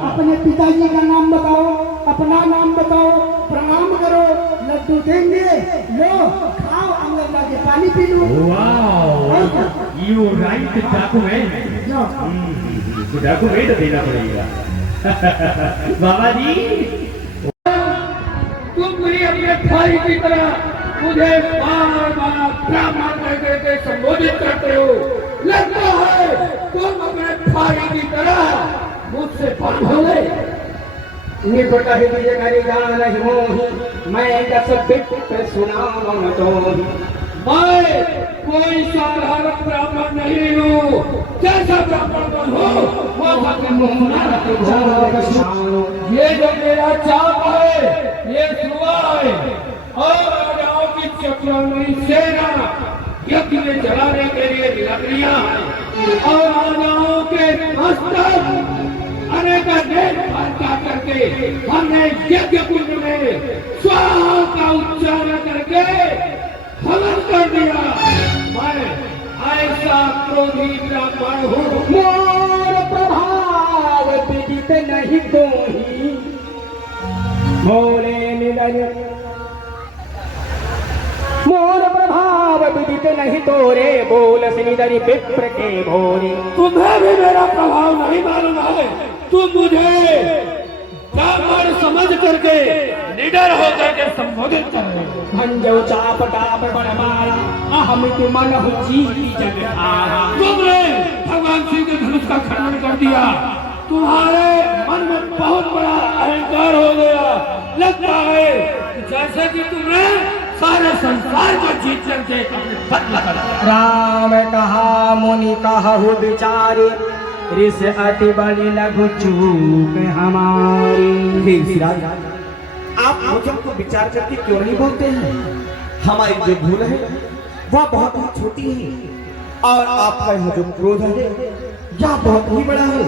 अपने पिताजी का नाम बताओ, अपना नाम बताओ, प्रणाम करो, लड्डू देंगे, लो खाओ, अंदर जाके पानी P low. You right document, document देना पड़ेगा। बाबा जी तुम भी अपने भाई की तरह मुझे बार बार ब्राह्मण करके संबोधित करते हो। लगता है तुम अपने भाई की तरह मुझसे बंद हो गए। निपट ही करी जान मोही, मैं दस बिट सुनाऊं तो। मैं कोई साधारण ब्राह्मण नहीं हूँ। जैसा ब्राह्मण हो वैसा के मुँह न रखो। ये जो मेरा चाप है ये सुआ है, और राजाओं की चक्रवर्ती सेना यज्ञ में जलाने के लिए लकड़ियां हैं, और राजाओं के मस्तक अनेक करके हमने यज्ञ कुंड में स्वाहा का उच्चारण करके हवन कर दिया। मैं ऐसा क्रोधी ब्राह्मण हूँ। मोर प्रभाव विदित नहीं तो ही, मोरे निगर मोर प्रभाव विदित नहीं तोरे, बोल सिनिधरि विप्र के भोरे। तुम्हें भी मेरा प्रभाव नहीं मालूम है। तुम मुझे ब्राह्मण समझ करके निडर होकर के संबोधित कर रहे हो। भंजो चाप टाप बड़ मारा, अहमिति मन जीती जग हारा। तुमने भगवान शिव के धनुष का खंडन कर दिया। तुम्हारे मन में बहुत बड़ा अहंकार हो गया। लगता है कि जैसे कि तुमने सारे संसार को जीत करके बदला कर दिया। राम कहा मुनि कहु विचारे, ऋष अति बलि लघु चूक हमारी। हे सिराज, आप मुझे को विचार करके क्यों नहीं बोलते हैं? हमारी जो भूल है वह बहुत ही छोटी है, और आपका यह जो क्रोध है यह बहुत ही बड़ा है।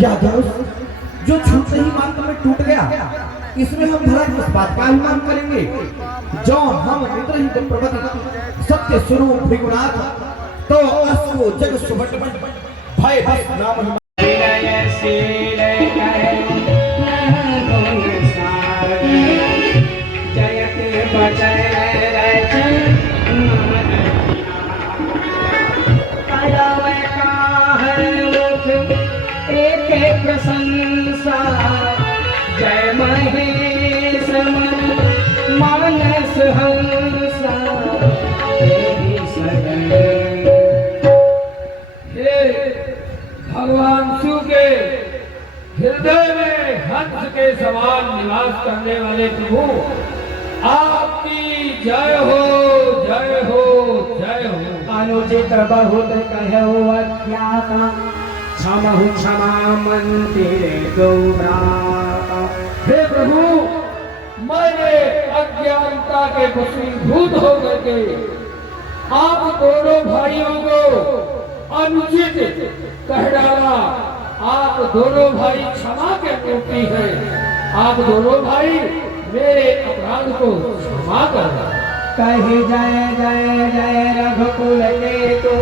यह धनुष जो छूटते ही मात्र में टूट गया, इसमें हम धर्म इस बात का अभिमान करेंगे जो हम निद्रहित प्रबंध सत्य स्वरूप भृगुनाथ तो असको जग सुबट भय बस नाम प्रशंसा जय महेश मानस हंसा। हे भगवान शिव के हृदय में हंस के समान निवास करने वाले प्रभु, आपकी जय हो, जय हो, जय हो। अनुचित बहुत कहु अज्ञाता, क्षमहु क्षमा मंदिर गौराता। हे प्रभु, मैंने अज्ञानता के वशीभूत होकर के आप दोनों भाइयों को अनुचित कह डाला। आप दोनों भाई क्षमा के योग्य हैं। आप दोनों भाई मेरे अपराध को क्षमा कर दो। कहे जय जय जय रघुकुल के तो,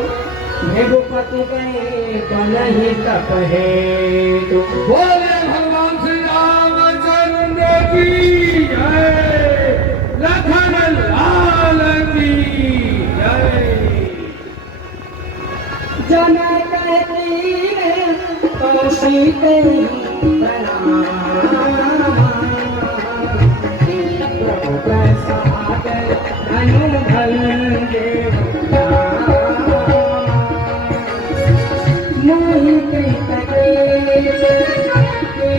भृगुपति कहे कलहि तप है तो। बोले भगवान श्री रामचंद्र की जय, लखन लाल की जय। जनक तीर तो सीते प्रणाम, प्रभु प्रसाद अनुभव देव नहीं कहते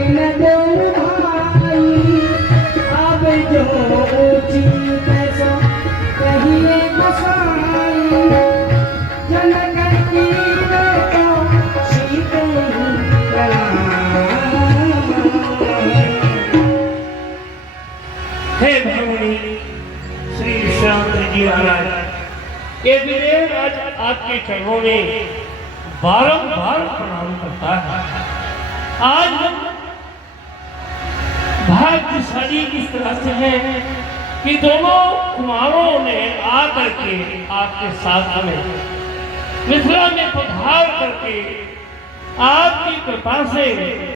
न दो भाई, अब जो उचित सो कहिए बसाई। जनक तीर तो सीते प्रणाम। हे भगवानी श्री श्याम जी महाराज, ये विवेक आज आपके चरणों में बारंबार प्रणाम करता है। आज हम भाग्यशाली इस तरह से है कि दोनों कुमारों ने आकर के आपके साथ में मिथिला में पधार करके आपकी कृपा से